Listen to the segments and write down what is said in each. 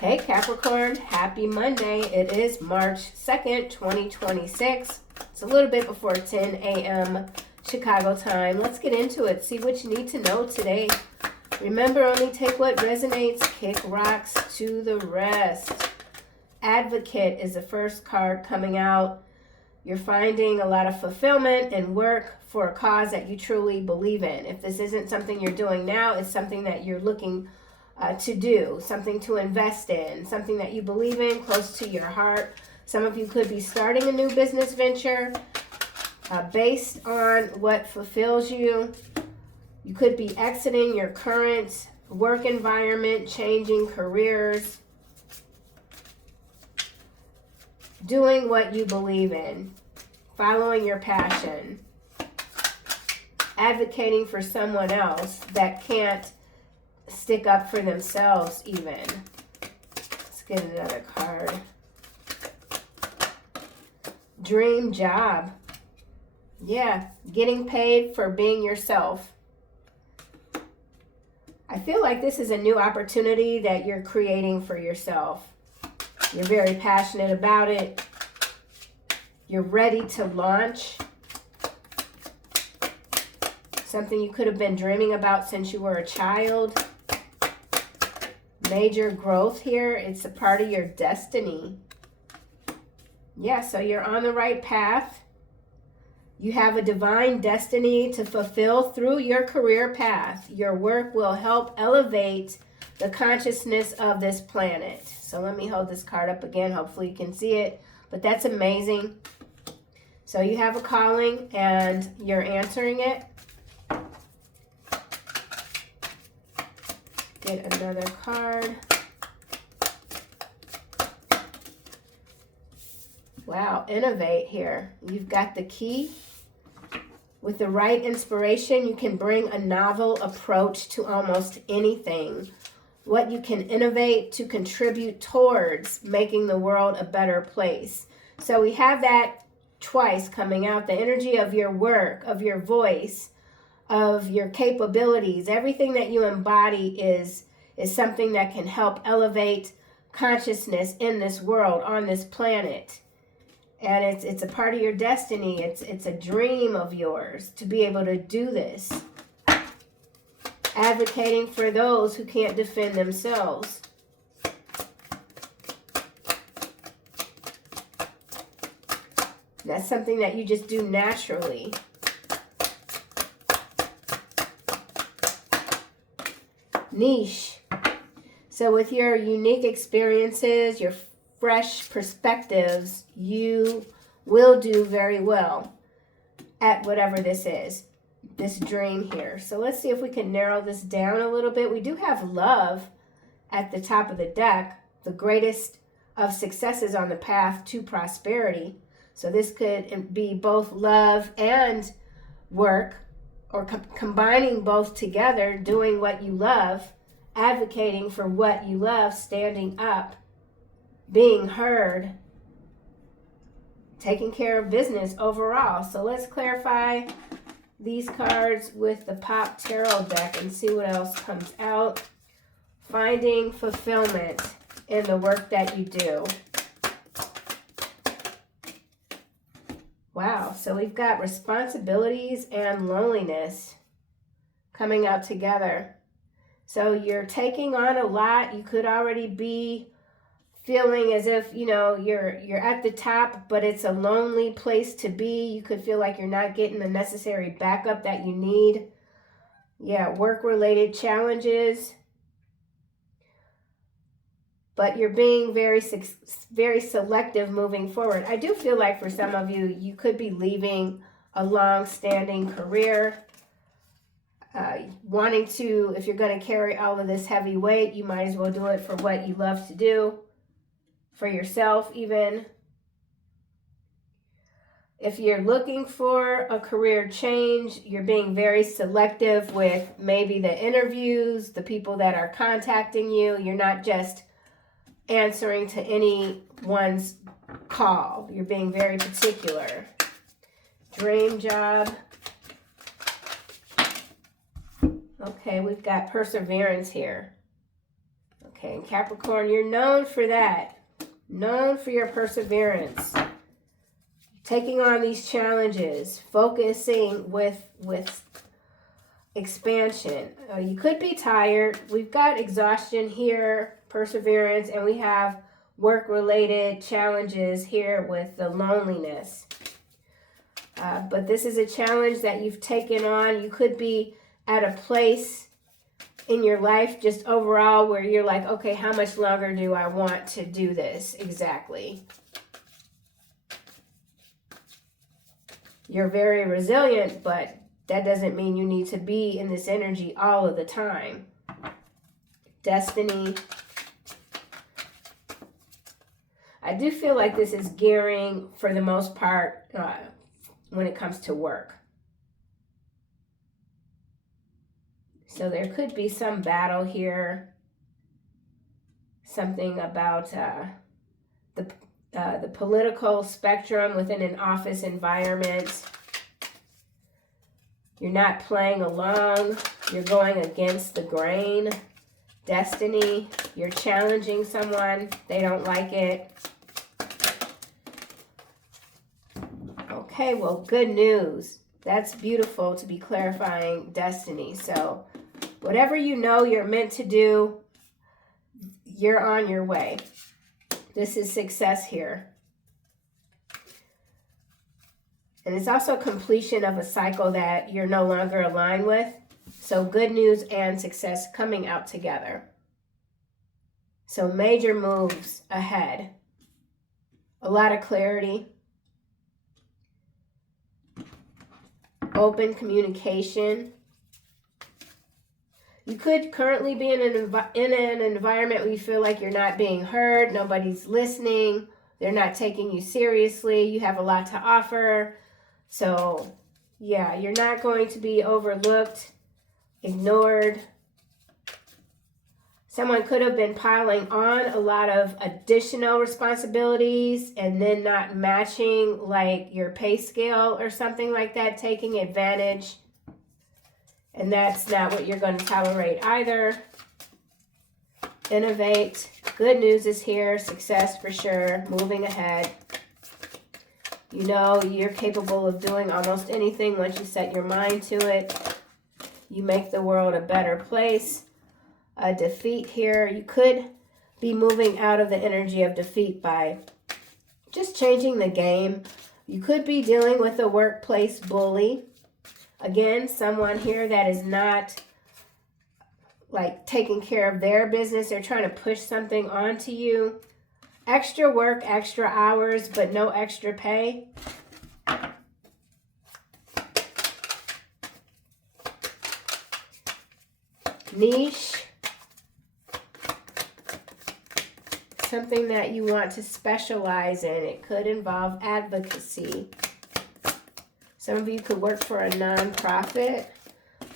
Hey Capricorn, happy Monday. It is March 2nd, 2026. It's a little bit before 10 a.m. Chicago time. Let's get into it. See what you need to know today. Remember, only take what resonates. Kick rocks to the rest. Advocate is the first card coming out. You're finding a lot of fulfillment and work for a cause that you truly believe in. If this isn't something you're doing now, it's something that you're looking to do, something to invest in, something that you believe in, close to your heart. Some of you could be starting a new business venture based on what fulfills you. You could be exiting your current work environment, changing careers, doing what you believe in, following your passion, advocating for someone else that can't stick up for themselves even. Let's get another card. Dream job. Yeah, getting paid for being yourself. I feel like this is a new opportunity that you're creating for yourself. You're very passionate about it. You're ready to launch something you could have been dreaming about since you were a child. Major growth here. It's a part of your destiny. Yeah, so you're on the right path. You have a divine destiny to fulfill through your career path. Your work will help elevate the consciousness of this planet. So let me hold this card up again. Hopefully you can see it. But that's amazing. So you have a calling and you're answering it. Get another card. Wow, innovate here. You've got the key. With the right inspiration, you can bring a novel approach to almost anything. What you can innovate to contribute towards making the world a better place. So we have that twice coming out. The energy of your work, of your voice, of your capabilities, everything that you embody is something that can help elevate consciousness in this world, on this planet. And it's a part of your destiny. It's a dream of yours to be able to do this. Advocating for those who can't defend themselves. That's something that you just do naturally. Niche. So with your unique experiences, your fresh perspectives, you will do very well at whatever this is, this dream here. So let's see if we can narrow this down a little bit. We do have love at the top of the deck, the greatest of successes on the path to prosperity. So this could be both love and work, or combining both together, doing what you love, advocating for what you love, standing up, being heard, taking care of business overall. So let's clarify these cards with the Pop Tarot deck and see what else comes out. Finding fulfillment in the work that you do. Wow, so we've got responsibilities and loneliness coming out together. So you're taking on a lot. You could already be feeling as if, you know, you're at the top, but it's a lonely place to be. You could feel like you're not getting the necessary backup that you need. Yeah, work-related challenges. But you're being very selective moving forward. I do feel like for some of you, you could be leaving a long-standing career. Wanting to, if you're going to carry all of this heavy weight, you might as well do it for what you love to do. For yourself even. If you're looking for a career change, you're being very selective with maybe the interviews, the people that are contacting you. You're not just answering to anyone's call. You're being very particular. Dream job. Okay, we've got perseverance here. Okay, and Capricorn, you're known for that. Known for your perseverance. Taking on these challenges. Focusing with expansion. You could be tired. We've got exhaustion here, perseverance, and we have work-related challenges here with the loneliness. But this is a challenge that you've taken on. You could be at a place in your life just overall where you're like, okay, how much longer do I want to do this exactly? You're very resilient, but that doesn't mean you need to be in this energy all of the time. Destiny. I do feel like this is gearing, for the most part, when it comes to work. So there could be some battle here. Something about the political spectrum within an office environment. You're not playing along. You're going against the grain. Destiny. You're challenging someone. They don't like it. Okay, well, good news. That's beautiful to be clarifying destiny. So whatever you know you're meant to do, you're on your way. This is success here. And it's also completion of a cycle that you're no longer aligned with. So good news and success coming out together. So major moves ahead. A lot of clarity. Open communication. You could currently be in an environment where you feel like you're not being heard, nobody's listening, they're not taking you seriously, you have a lot to offer. So, yeah, you're not going to be overlooked, ignored. Someone could have been piling on a lot of additional responsibilities and then not matching like your pay scale or something like that, taking advantage. And that's not what you're going to tolerate either. Innovate. Good news is here. Success for sure. Moving ahead. You know you're capable of doing almost anything once you set your mind to it. You make the world a better place. A defeat here. You could be moving out of the energy of defeat by just changing the game. You could be dealing with a workplace bully. Again, someone here that is not like taking care of their business. They're trying to push something onto you. Extra work, extra hours, but no extra pay. Niche. Something that you want to specialize in. It could involve advocacy. Some of you could work for a nonprofit.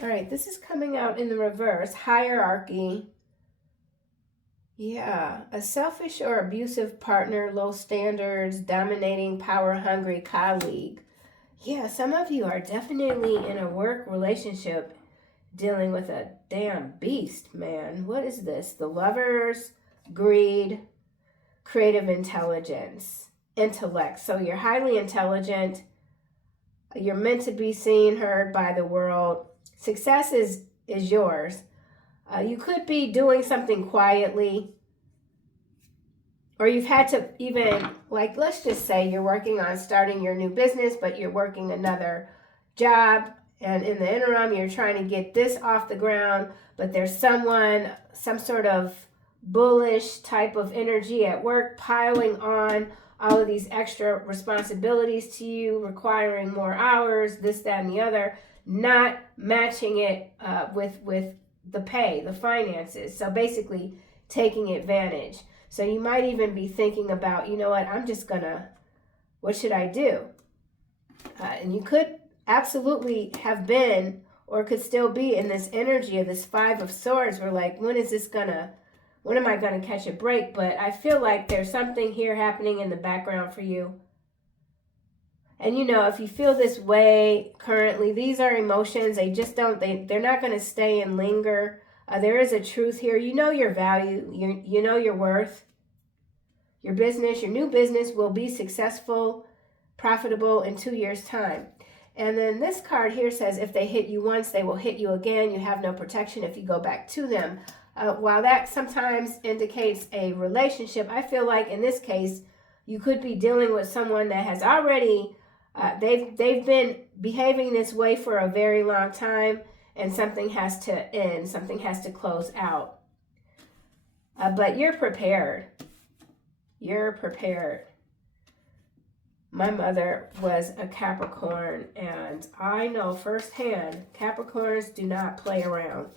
All right, this is coming out in the reverse. Hierarchy. Yeah, a selfish or abusive partner, low standards, dominating, power-hungry colleague. Yeah, some of you are definitely in a work relationship dealing with a damn beast, man. What is this? The Lovers, greed, creative intelligence, intellect. So you're highly intelligent. You're meant to be seen, heard by the world. Success is yours. You could be doing something quietly. Or you've had to even, like, let's just say you're working on starting your new business, but you're working another job. And in the interim, you're trying to get this off the ground. But there's some sort of bullish type of energy at work piling on all of these extra responsibilities to you, requiring more hours, this, that, and the other, not matching it with the pay, the finances. So basically taking advantage. So you might even be thinking about, you know what, what should I do? And you could absolutely have been or could still be in this energy of this Five of Swords where like, when am I going to catch a break? But I feel like there's something here happening in the background for you. And you know, if you feel this way currently, these are emotions. They're not going to stay and linger. There is a truth here. You know your value. You know your worth. Your business, your new business will be successful, profitable in 2 years' time. And then this card here says if they hit you once, they will hit you again. You have no protection if you go back to them. While that sometimes indicates a relationship, I feel like in this case, you could be dealing with someone that has already, they've been behaving this way for a very long time, and something has to end, something has to close out. But you're prepared. You're prepared. My mother was a Capricorn, and I know firsthand, Capricorns do not play around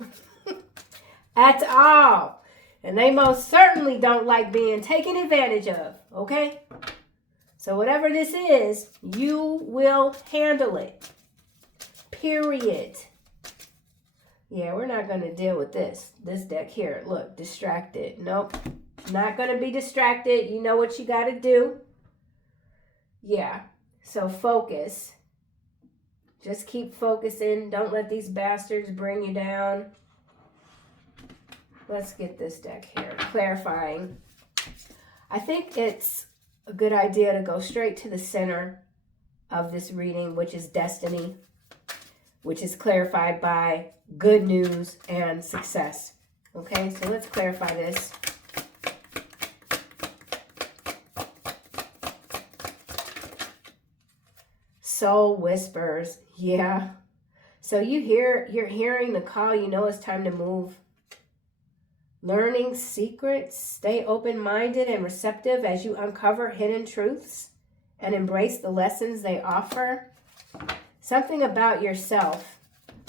at all. And they most certainly don't like being taken advantage of, okay? So whatever this is, you will handle it. Period. Yeah, we're not going to deal with this deck here. Look, distracted. Nope. Not going to be distracted. You know what you got to do. Yeah. So focus. Just keep focusing. Don't let these bastards bring you down. Let's get this deck here. Clarifying. I think it's a good idea to go straight to the center of this reading, which is destiny, which is clarified by good news and success. Okay, so let's clarify this. Soul whispers. Yeah. So you're hearing the call. You know it's time to move. Learning secrets. Stay open-minded and receptive as you uncover hidden truths and embrace the lessons they offer. Something about yourself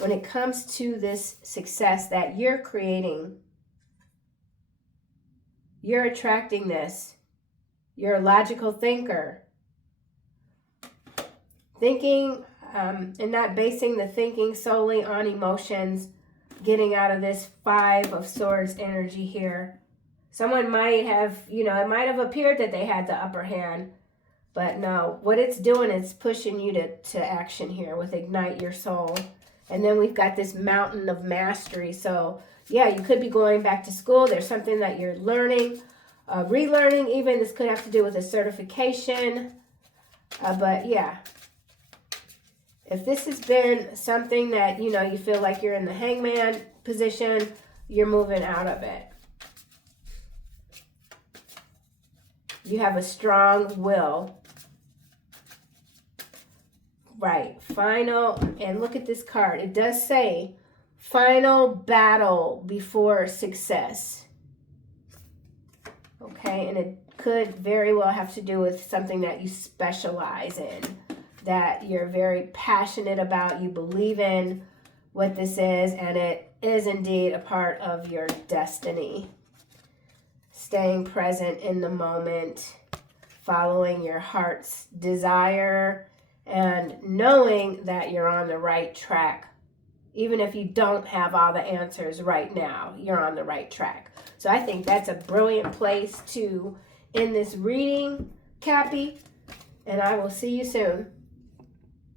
when it comes to this success that you're creating. You're attracting this. You're a logical thinker. Thinking and not basing the thinking solely on emotions, getting out of this Five of Swords energy here. Someone might have, it might have appeared that they had the upper hand, but no, what it's doing is pushing you to action here with Ignite Your Soul. And then we've got this Mountain of Mastery. So yeah, you could be going back to school. There's something that you're learning, relearning even. This could have to do with a certification. But yeah. If this has been something that, you feel like you're in the hangman position, you're moving out of it. You have a strong will. Right. Final, and look at this card. It does say final battle before success. Okay, and it could very well have to do with something that you specialize in, that you're very passionate about, you believe in what this is, and it is indeed a part of your destiny. Staying present in the moment, following your heart's desire, and knowing that you're on the right track. Even if you don't have all the answers right now, you're on the right track. So I think that's a brilliant place to end this reading, Cappy, and I will see you soon.